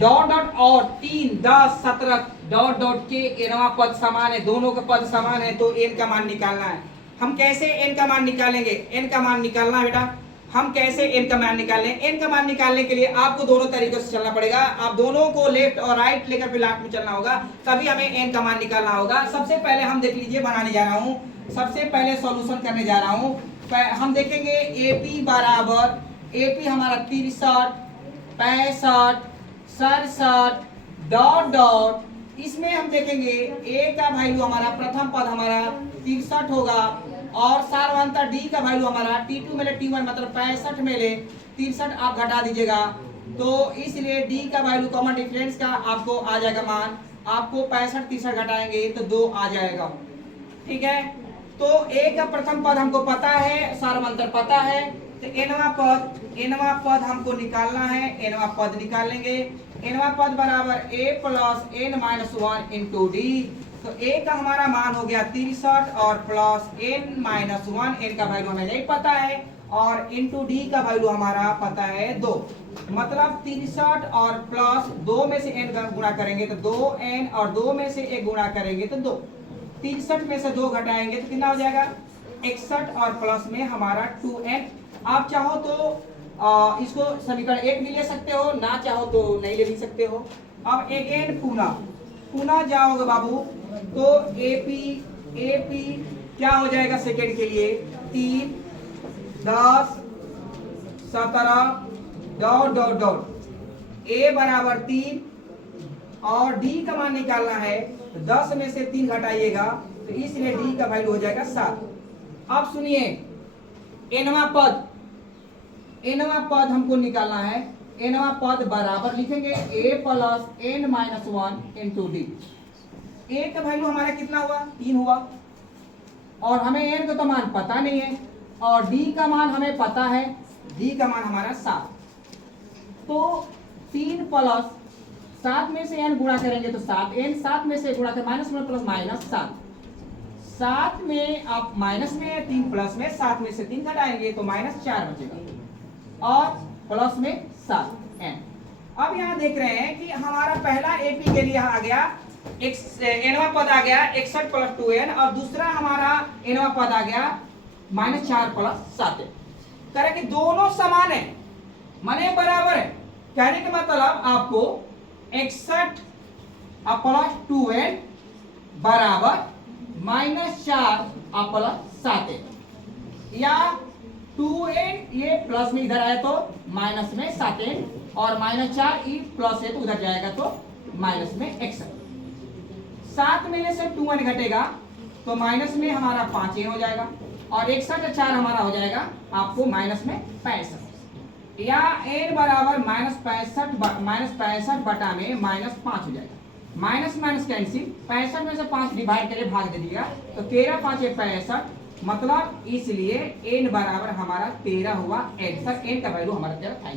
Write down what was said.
Dot dot और 3 10 17 dot dot के एनवा पद समान है, दोनों के पद समान है, तो एन का मान निकालना है। हम कैसे एन का मान निकालेंगे? एन का मान निकालना है बेटा, हम कैसे एन का मान निकालें? एन का मान निकालने के लिए आपको दोनों तरीकों से चलना पड़ेगा। आप दोनों को लेफ्ट और राइट लेकर फिर लास्ट में चलना होगा, तभी हमें एन का मान निकालना होगा। सबसे पहले हम देख लीजिए, बनाने जा रहा हूं, सबसे पहले सॉल्यूशन करने जा रहा हूं। हम देखेंगे एपी बराबर, एपी हमारा 63 65 67 डॉट डॉट, इसमें हम देखेंगे ए का वैल्यू हमारा प्रथम पद हमारा 63 होगा, और सारवांतर डी का वैल्यू हमारा T2 में ले T1 मतलब 65 में ले 63 आप घटा दीजिएगा, तो इसलिए डी का वैल्यू कॉमन डिफरेंस का आपको आ जाएगा मान, आपको 65 63 घटाएंगे तो 2 आ जाएगा। ठीक है, तो ए का प्रथम पद हमको पता है, सारवांतर पता है, तो एनवा पद हमको निकालना है, एनवा पद निकाल लेंगे। एनवा पद बराबर a plus n minus 1 into d, तो ए का हमारा मान हो गया 63 और प्लस एन माइनस 1, एन का वैल्यू हमें नहीं पता है, और इंटू डी का वैल्यू हमारा पता है 2, मतलब 63 और प्लस 2 में से एन गुणा करेंगे तो 2n, और 2 में से 1 गुणा करेंगे तो 2, 63 में से 2 घटाएंगे तो कितना हो जाएगा 61, और प्लस में हमारा 2n। आप चाहो तो इसको समीकरण 1 भी ले सकते हो, ना चाहो तो नहीं ले भी सकते हो। अब अगेन पुनः जाओगे बाबू, तो एपी क्या हो जाएगा सेकेंड के लिए 3 10 17 डॉट डॉट डॉट, ए बराबर 3 और डी का मान निकालना है, तो 10 में से 3 घटाइएगा, तो इसलिए डी का वैल्यू हो जाएगा 7। अब सुनिए, एनवा पद हमको निकालना है, एनवा पद बराबर लिखेंगे a plus n minus 1 into d. A का वैल्यू हमारा कितना हुआ 3 हुआ, और हमें एन का तो मान पता नहीं है, और डी का मान हमें पता है, डी का मान हमारा 7, तो 3 प्लस 7 में से एन गुणा करेंगे तो 7, एन 7 में से गुणा कर माइनस में प्लस माइनस 7 में आप माइनस में 3 प्लस में 7 में से 3 घटाएंगे तो -4 बचेगा, और प्लस में 7n। अब यहाँ देख रहे हैं कि हमारा पहला एपी के लिए आ गया एनवा पद आ गया 61 प्लस 2n, और दूसरा हमारा एनवा पद आ गया -4 प्लस 7n। कह रहे कि दोनों समान है, माने बराबर है, कहने का मतलब आपको 61 प्लस 2n बराबर -4 प्लस 7n, या 2n ये प्लस में इधर आया तो माइनस में 7n, और -4 ई प्लस है तो उधर जाएगा तो माइनस में 61। 7 में से 2n घटेगा तो माइनस में हमारा 5n हो जाएगा, और 61 और 4 हमारा हो जाएगा आपको माइनस में 65, या n बराबर -65 बटा में -5 हो जाएगा। माइनस माइनस कैंसिल, 65 में से 5 डिवाइड करके भाग दे दिएगा, तो 13 5 65, मतलब इसलिए n बराबर हमारा 13 हुआ आंसर, n का वैल्यू हमारा 13 था।